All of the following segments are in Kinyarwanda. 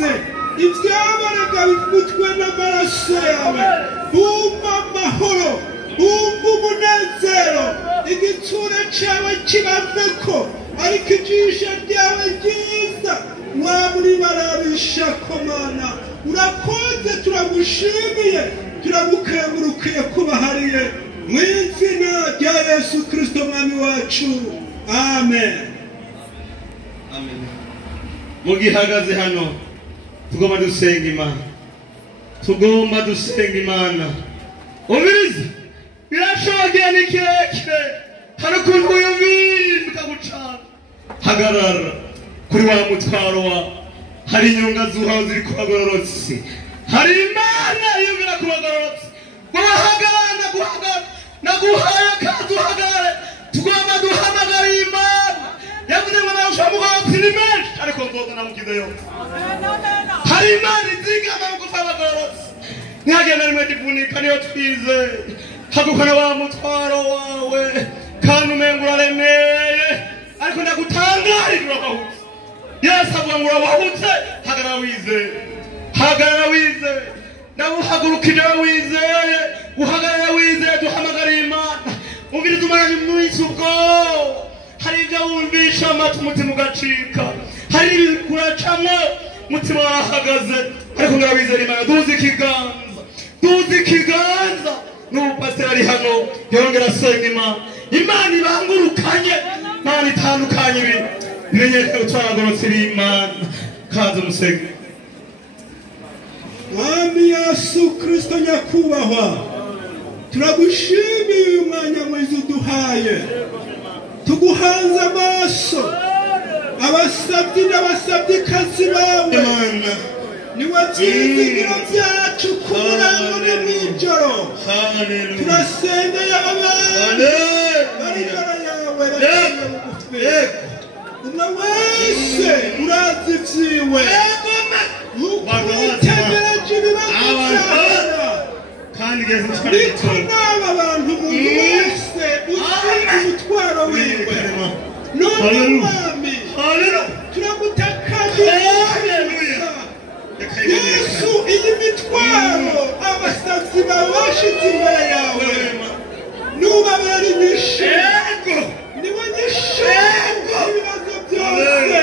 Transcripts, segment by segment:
byose ibyabaraga bifutwe n'amaraso yawe bumva amahoro bumva umunezero igitsure cyawe kibaveko ariko ijisho ryawe ryiza waburi barabisha komana urakoze turagushimiye turagukengurukiye kubahariye mu izina rya Yesu Kristo mwami wacu amen amen. Mugihagaze hano tugomba dusenga Imana umiriza birashogeye ni kirekire hari ukuntu uyumvira gucana hagarara kuri wa mutwaro wa hari inyunga zuhawe ziri kubagororotse hari Imana yumvira kubagororotse guhagarara naguhaye akazi uhagarare tugomba duhamagara Imana yavuze ngo nawe ushobora mugororotse ni menshi ariko nzoza namukize yose hari Imana izigama mu gufa abagororotse ntihagenda rimwe divunika niyo twizeye hagukana wa mutwaro wawe kandi umenga uraremeye ariko ndagutangarira urabahutse Yesu avuga ngo urabahutse hagarara wizeye ndaguhagurukije wizeye uhagarara wizeye duhamagara Imana umviriza umaranye mwisi ubwo hari ibyo wumvisha amata umutima ugacika hari ibintu kuracamo umutima warahagaze ariko ngarabizera Imana duzi ikiganza n'ubu pasiteri ari hano yongera asenga Imana ibangurukanye Imana itandukanye ibi bimenyekane utwaragorotse Imana kaze musenge mwami Yesu Kristo nyakubahwa turagushimiye uyu mwanya mwiza uduhaye tuguhanze amaso abasabyi n'abasabyikazi bawe niwe byizigiro byacu ku murango no mw'ijoro turasengeye abana bari imbere yawe bagiye bugufi umwe wese urazi ibyiwe yuko witegereje ibibazo by'abana ariko n'aba bantu umuntu wese uzi umutwaro wiwe none mwami turagutakambira Yesu iyi mitwaro abasazi bawe bashize imbere yawe nubabera inyishego niwe nyishego ibibazo byose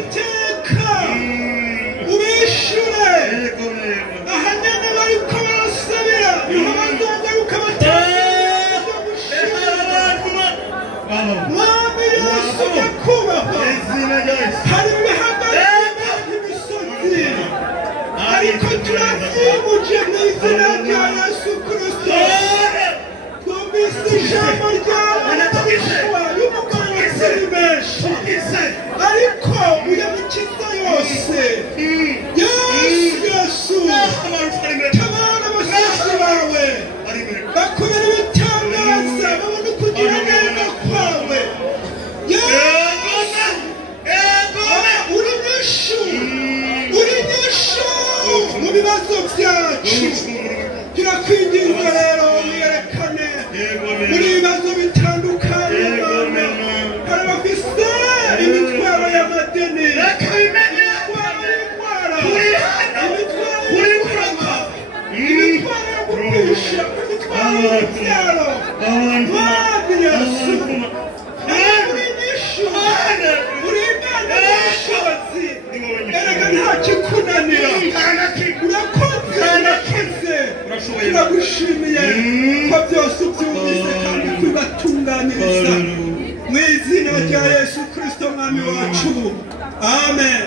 iteka ubishure ahanyene bariko barasabira niho bazogaruka mwami Yesu nyakubahwa hari ibihagarika imisozi ariko turabyimuje mu izina rya Yesu Kristo twumvise ijambo ryawe y'umugorozi menshi ariko uyamukiza yose Yesu tabara abasazi bawe bakubera ibitangaza babona ukugira neza kwawe uri nyishu mu bibazo byacu turakwinginze rero wiyerekane muri ibibazo bitandukanye hari abafise imitwaro y'amadeni imitwaro y'indwara imitwaro y'ukurama imitwaro yo gupisha imitwaro y'urubyaro mwami Yesu uri nyishu uri Imana y'ubushobozi erega nta kikunanira urakoze turagushimiye ko byose ubyumvise kandi tugatunganiriza mu izina rya Yesu Kristo mwami wacu amen